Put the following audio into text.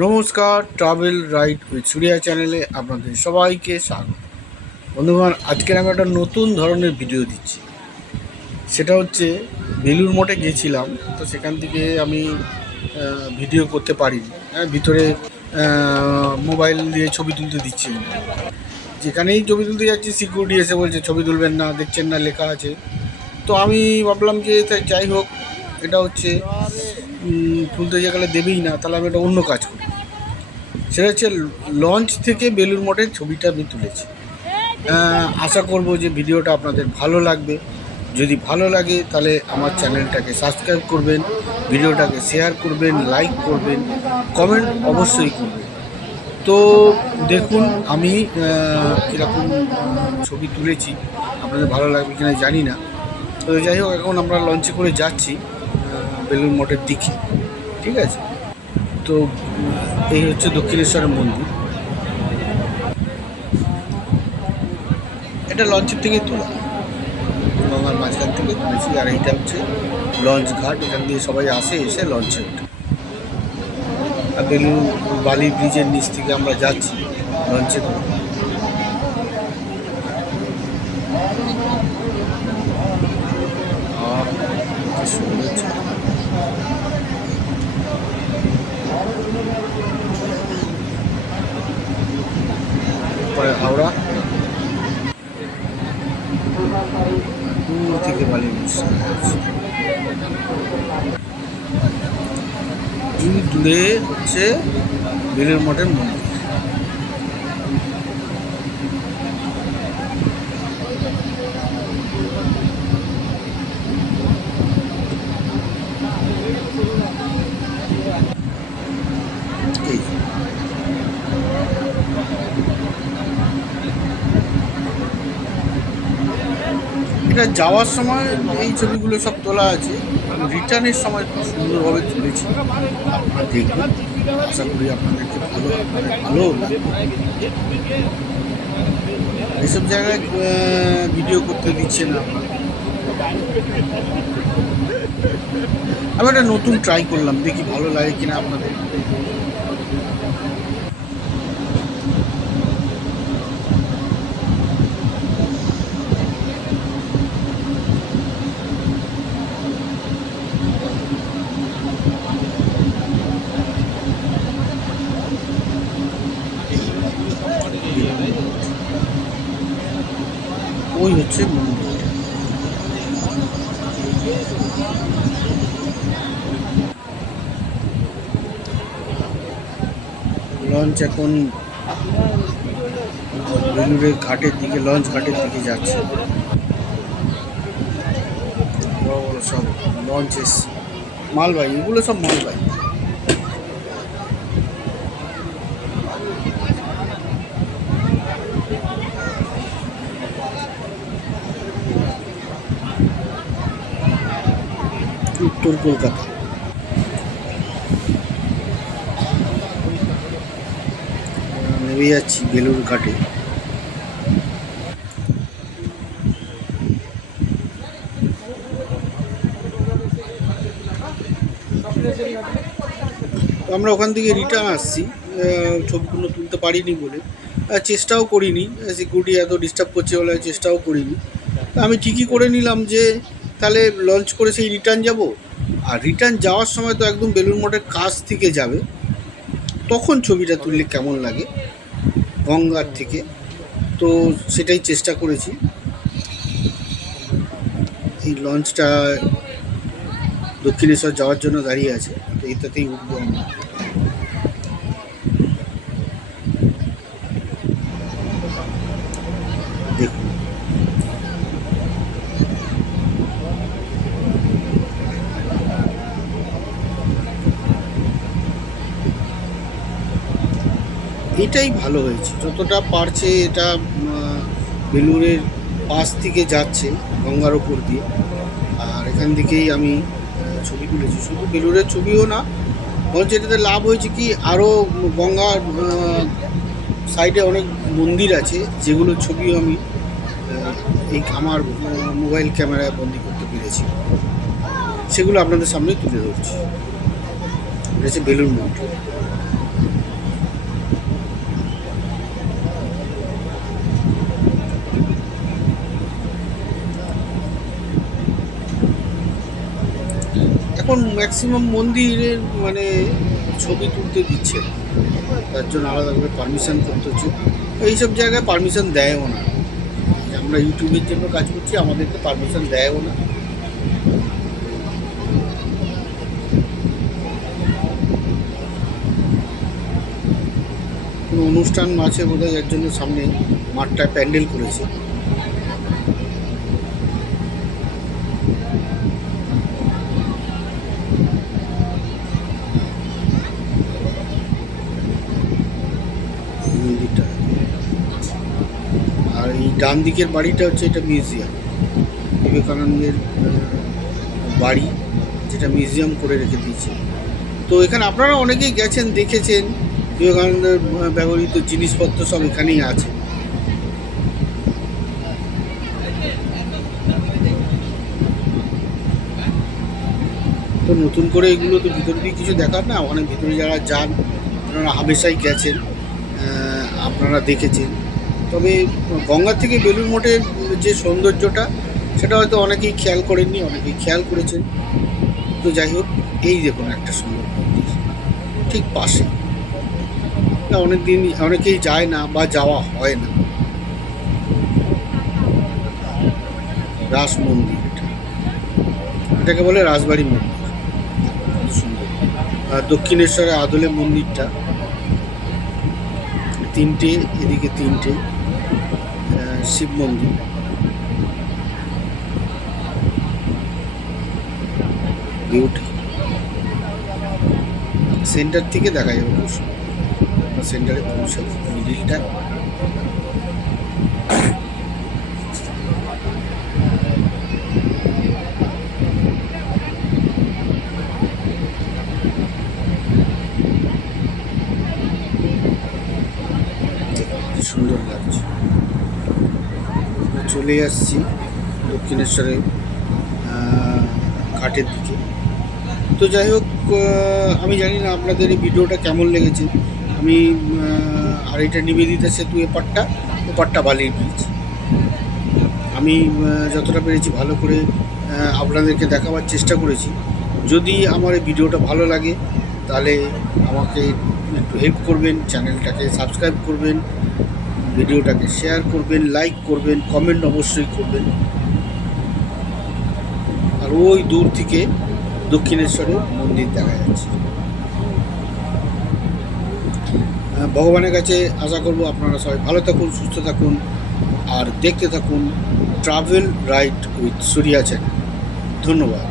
নমস্কার, travel ride with সূর্যা চ্যানেলে আপনাদের সবাইকে স্বাগত। বন্ধুগণ, আজকের আমি একটা নতুন ধরনের ভিডিও দিচ্ছি। সেটা হচ্ছে বেলুড় মঠে গিয়েছিলাম, তো সেখান থেকে আমি ভিডিও করতে পারিনি। ভিতরে মোবাইল দিয়ে ছবি তুলতে দিচ্ছি না। যেখানেই ছবি তুলতে যাচ্ছি সিকিউরিটি এসে বলছে ছবি তুলবেন না, দেখছেন না লেখা আছে। তো আমি ভাবলাম যে যাই হোক, এটা হচ্ছে তুলতে গেলে দেবেই না, তাহলে আমি একটা অন্য কাজ করি। সেটা হচ্ছে লঞ্চ থেকে বেলুড় মঠের ছবিটা আমি তুলেছি। আশা করব যে ভিডিওটা আপনাদের ভালো লাগবে। যদি ভালো লাগে তাহলে আমার চ্যানেলটাকে সাবস্ক্রাইব করবেন, ভিডিওটাকে শেয়ার করবেন, লাইক করবেন, কমেন্ট অবশ্যই করবেন। তো দেখুন আমি কীরকম ছবি তুলেছি, আপনাদের ভালো লাগবে কিনা জানি না। তো যাই হোক, এখন আমরা লঞ্চে করে যাচ্ছি বেলুড় মঠের দিকে, ঠিক আছে? তো এই হচ্ছে দক্ষিণেশ্বরের মন্দির। এটা লঞ্চের থেকে তোলা, গঙ্গার মাঝখান থেকে তুলেছি। আর এইটা হচ্ছে লঞ্চ ঘাট, এখান দিয়ে সবাই আসে, এসে লঞ্চে ওঠে। আর বেলুড় বালি ব্রিজের নিচ থেকে আমরা যাচ্ছি লঞ্চে করে। পরে হাওড়া দূর থেকে বালি ব্রিজ দূরে হচ্ছে বেলুড় মঠের মন্দির। এই এটা যাওয়ার সময় এই ছবিগুলো সব তোলা আছে, রিটার্নের সময় খুব সুন্দরভাবে তুলেছি। আপনারা দেখবেন, আশা করি আপনাদেরকে ভালো লাগবে। এইসব জায়গায় ভিডিও করতে দিচ্ছে না। আমি একটা নতুন ট্রাই করলাম, দেখি ভালো লাগে কিনা আপনাদের। ওই হচ্ছে মন্দির। লঞ্চ এখন বেলুড়ের ঘাটের দিকে, লঞ্চ ঘাটের দিকে যাচ্ছে। বড় বড় সব লঞ্চ এসছে, মালবাহী, এগুলো সব মালবাহী। উত্তর কলকাতা। নেমে যাচ্ছি বেলুড় ঘাটে। আমরা ওখান থেকে রিটার্ন আসছি, ছবিগুলো তুলতে পারিনি বলে, চেষ্টাও করিনি। সিকিউরিটি এত ডিস্টার্ব করছে বলে চেষ্টাও করিনি। আমি ঠিকই করে নিলাম যে তাহলে লঞ্চ করে সেই রিটার্ন যাব। আর রিটার্ন যাওয়ার সময় তো একদম বেলুড় মঠের কাছ থেকে যাবে, তখন ছবিটা তুললে কেমন লাগে গঙ্গার থেকে। তো সেটাই চেষ্টা করেছি। এই লঞ্চটা দক্ষিণেশ্বর যাওয়ার জন্য দাঁড়িয়ে আছে, তো এটাতেই উঠবো আমরা। দেখুন, এটাই ভালো হয়েছে যতটা পারছে। এটা বেলুড়ের পাশ থেকে যাচ্ছে গঙ্গার ওপর দিয়ে, আর এখান থেকেই আমি ছবি তুলেছি। শুধু বেলুড়ের ছবিও না, বরঞ্চ এটাতে লাভ হয়েছে কি, আরও গঙ্গার সাইডে অনেক মন্দির আছে যেগুলোর ছবিও আমি এই আমার মোবাইল ক্যামেরায় বন্দি করতে পেরেছি। সেগুলো আপনাদের সামনে তুলে ধরছি। এটা হচ্ছে বেলুড় মঠ। এখন ম্যাক্সিমাম মন্দিরের মানে ছবি তুলতে দিচ্ছে না, তার জন্য আলাদা করে পারমিশন করতে হচ্ছে। এইসব জায়গায় পারমিশন দেয়ও না। আমরা ইউটিউবের জন্য কাজ করছি, আমাদেরকে পারমিশন দেয়ও না। কোনো অনুষ্ঠান আছে বোধহয়, এর জন্য সামনে মাঠটায় প্যান্ডেল করেছে। মন্দিরটা, আর এই ডান দিকের বাড়িটা হচ্ছে এটা মিউজিয়াম, বিবেকানন্দের বাড়ি, যেটা মিউজিয়াম করে রেখে দিয়েছে। তো এখানে আপনারা অনেকেই গেছেন, দেখেছেন, বিবেকানন্দের ব্যবহৃত জিনিসপত্র সব এখানেই আছে। তো নতুন করে এগুলো তো ভিতরে দিয়ে কিছু দেখার না, ওখানে ভিতরে যারা যান আপনারা হামেশাই গেছেন, আপনারা দেখেছেন। তবে গঙ্গা থেকে বেলুড় মঠের যে সৌন্দর্যটা, সেটা হয়তো অনেকেই খেয়াল করেননি, অনেকেই খেয়াল করেছেন। তো যাই হোক, এই দেখুন একটা সুন্দর মন্দির ঠিক পাশে। অনেক দিন অনেকেই যায় না বা যাওয়া হয় না। রাস মন্দির, এটাকে বলে রাসবাড়ি মন্দির, খুব সুন্দর। আর দক্ষিণেশ্বরে আদলে মন্দিরটা, তিনটে, এদিকে তিনটে শিব মন্দির। বিউটি সেন্টার থেকে দেখা যাবে, খুব সুন্দর। সেন্টারে পৌঁছে মিডিলটা সুন্দর লাগছে। চলে আসছি দক্ষিণেশ্বরের ঘাটের দিকে। তো যাই হোক, আমি জানি না আপনাদের এই ভিডিওটা কেমন লেগেছে। আমি আর এটা নিবেদিতা সেতু ওপারটা বালির ব্রিজ। আমি যতটা পেরেছি ভালো করে আপনাদেরকে দেখাবার চেষ্টা করেছি। যদি আমার এই ভিডিওটা ভালো লাগে তাহলে আমাকে একটু হেল্প করবেন, চ্যানেলটাকে সাবস্ক্রাইব করবেন, ভিডিওটাকে শেয়ার করবেন, লাইক করবেন, কমেন্ট অবশ্যই করবেন। আর ওই দূর থেকে দক্ষিণেশ্বরের মন্দির দেখা যাচ্ছে। ভগবানের কাছে আশা করব আপনারা সবাই ভালো থাকুন, সুস্থ থাকুন, আর দেখতে থাকুন travel ride with Suriya channel. ধন্যবাদ।